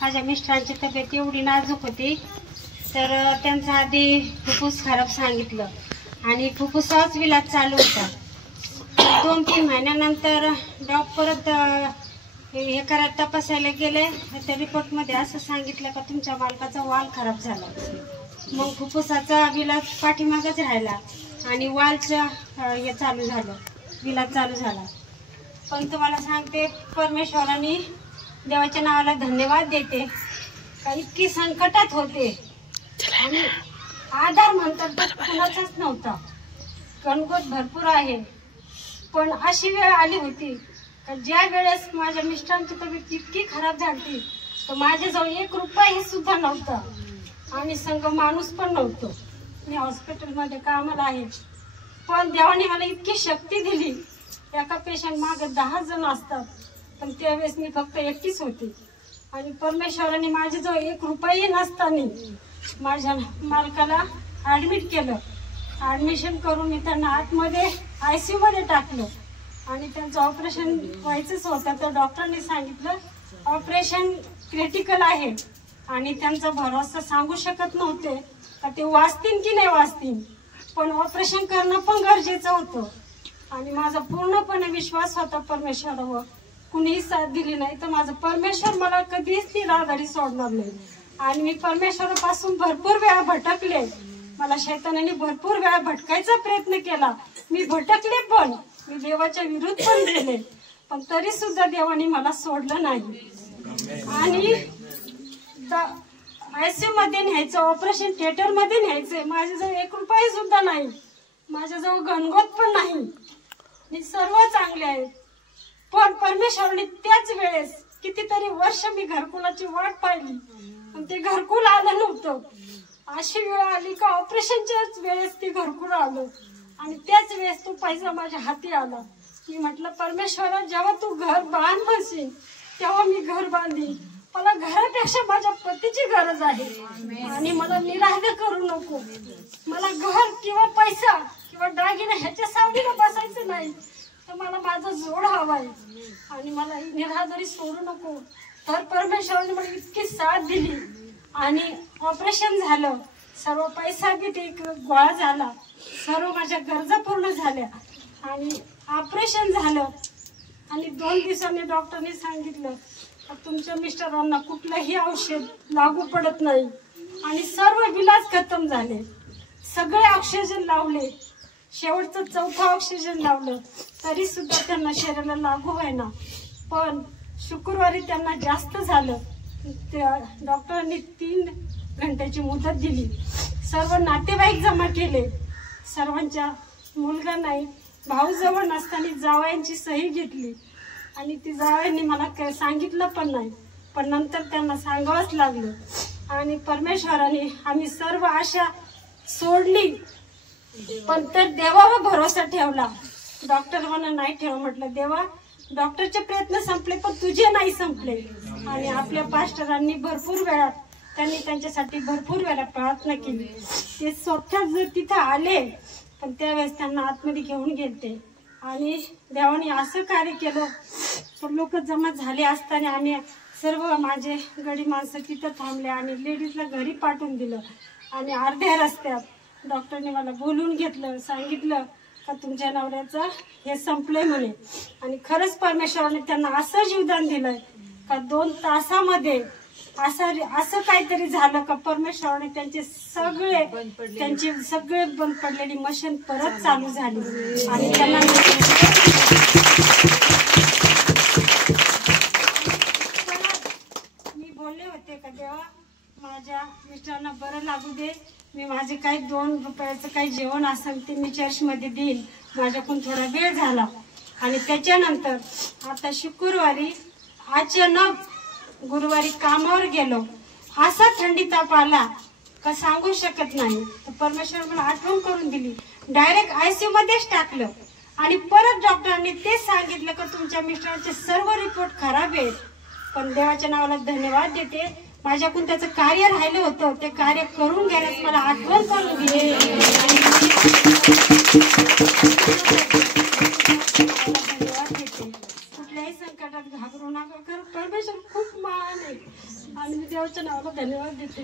माझ्या मिस्टरांची तब्येत एवढी नाजूक होती तर त्यांचा आधी फुफ्फुस खराब सांगितलं आणि फुफ्फुसाचाच विलाज चालू होता. 2-3 महिन्यानंतर परत हे तपासायला गेले. त्या रिपोर्टमध्ये असं सांगितलं का तुमच्या मालकाचा वाल खराब झाला. मग फुफ्फुसाचा विलाज पाठीमागच राहिला आणि वालचं हे चालू झालं, विलाज चालू झाला. पण तुम्हाला सांगते परमेश्वराने देवाच्या नावाला धन्यवाद देते का इतकी संकटात होते आणि आधार म्हणतात कुणाचाच नव्हता. गणगोत भरपूर आहे पण अशी वेळ आली होती का ज्या वेळेस माझ्या मिस्टरांची तब्येत इतकी खराब झाली तर माझ्याजवळ 1 रुपया सुद्धा नव्हता आणि संघ माणूस पण नव्हतं. मी हॉस्पिटलमध्ये कामाला आहे पण देवाने मला इतकी शक्ती दिली. एका पेशंट मागे 10 जण असतात पण त्यावेळेस मी फक्त एकटीच होती आणि परमेश्वराने माझ्याजवळ 1 रुपयाही नसताना माझ्या मालकाला ॲडमिट केलं. ॲडमिशन करून मी त्यांना आतमध्ये ICU मध्ये टाकलं आणि त्यांचं ऑपरेशन व्हायचंच होतं तर डॉक्टरांनी सांगितलं ऑपरेशन क्रिटिकल आहे आणि त्यांचा भरोसा सांगू शकत नव्हते का ते वाचतील की नाही वाचतील, पण ऑपरेशन करणं पण गरजेचं होतं. आणि माझा पूर्णपणे विश्वास होता परमेश्वरावर. कुणीही साथ दिली नाही तर माझं परमेश्वर मला कधीच निराधारी सोडणार नाही. आणि मी परमेश्वरापासून भरपूर वेळा भटकले. मला शैतानाने भरपूर वेळा भटकायचा प्रयत्न केला. मी भटकले पण, मी देवाच्या विरुद्ध पण गेले पण तरी सुद्धा देवाने मला सोडलं नाही. आणि ICU मध्ये न्यायचं, ऑपरेशन थिएटर मध्ये न्यायचंय, माझ्याजवळ 1 रुपया सुद्धा नाही, माझ्याजवळ गणगोत पण नाही. मी सर्व चांगले आहे पण परमेश्वराने त्याच वेळेस कितीतरी वर्ष मी घरकुलाची वाट पाहिली पण ते घरकुल आलं नव्हतं. अशी वेळ आली का ऑपरेशनच्याच वेळेस ते घरकुल आलं आणि त्याच वेळेस तो पैसा माझ्या हाती आला. मी म्हटलं परमेश्वरा जेव्हा तू घर बांध म्हणशील तेव्हा मी घर बांधीन. मला घरापेक्षा माझ्या पतीची गरज आहे आणि मला निराधार करू नको. मला घर किंवा पैसा किंवा दागिने ह्याच्या सावलीला बसायचं नाही तर मला माझा जोड हवाय आणि मला निराधारी सोडू नको. तर परमेश्वराने मला इतकी साथ दिली आणि ऑपरेशन झालं. सर्व पैसा बी ते गोळा झाला, सर्व माझ्या गरजा पूर्ण झाल्या आणि ऑपरेशन झालं. आणि 2 दिवसांनी डॉक्टरने सांगितलं तुमच्या मिस्टरांना कुठलंही औषध लागू पडत नाही आणि सर्व विलाज खतम झाले. सगळे ऑक्सिजन लावले, शेवटचं 4थं ऑक्सिजन लावलं तरी सुद्धा त्यांना शरीराला लागू व्हायना. पण शुक्रवारी त्यांना जास्त झालं. त्या डॉक्टरांनी 3 घंट्याची मुदत दिली. सर्व नातेवाईक जमा केले. सर्वांच्या मुलगा नाही, भाऊ जवळ नसताना जावयांची सही घेतली आणि ती जावयांनी मला सांगितलं पण नाही पण नंतर त्यांना सांगावंच लागलं. आणि परमेश्वराने आम्ही सर्व आशा सोडली पण तर देवावर भरोसा ठेवला. डॉक्टर मला नाही ठेवा म्हटलं देवा डॉक्टरचे प्रयत्न संपले पण तुझे नाही संपले. आणि आपल्या पास्टरांनी भरपूर वेळा त्यांनी त्यांच्यासाठी भरपूर वेळा प्रार्थना केली. ते स्वतः जर तिथं आले पण त्यावेळेस त्यांना आतमध्ये घेऊन गेलते आणि देवाने असं कार्य केलं तर लोक जमा झाले असताना आम्ही सर्व माझे गडी माणसं तिथं थांबले आणि लेडीजला घरी पाठवून दिलं. आणि अर्ध्या रस्त्यात डॉक्टरने मला बोलून घेतलं, सांगितलं का तुमच्या नवऱ्याचं हे संपलंय म्हणे. आणि खरंच परमेश्वराने त्यांना असं जीवदान दिलंय का 2 तासामध्ये असं काहीतरी झालं का परमेश्वराने त्यांचे सगळे बंद पडलेली मशीन परत चालू झाली. आणि त्यांना मी बोलले होते का देवा माझ्या मिस्टरांना बरं लागू दे, मी माझे काही 2 रुपयाचं काही जेवण असेल ते मी चर्चमध्ये देईन. माझ्याकडून थोडा वेळ झाला आणि त्याच्यानंतर आता शुक्रवारी अचानक गुरुवारी कामावर गेलो. असा थंडी ताप आला का सांगू शकत नाही. तर परमेश्वर मला आठवण करून दिली. डायरेक्ट ICU मध्येच टाकलं आणि परत डॉक्टरांनी तेच सांगितलं का तुमच्या मिस्टरांचे सर्व रिपोर्ट खराब आहेत. पण देवाच्या नावाला धन्यवाद देते माझ्याकडून त्याचं कार्य राहिलं होतं ते कार्य करून घेण्यास मला आठवण करून दिली. धन्यवाद देते. कुठल्याही कुठल्याही संकटात घाबरू नका, कारण परमेश्वर खूप महान आहे आणि मी देवाच्या नावाला धन्यवाद देते.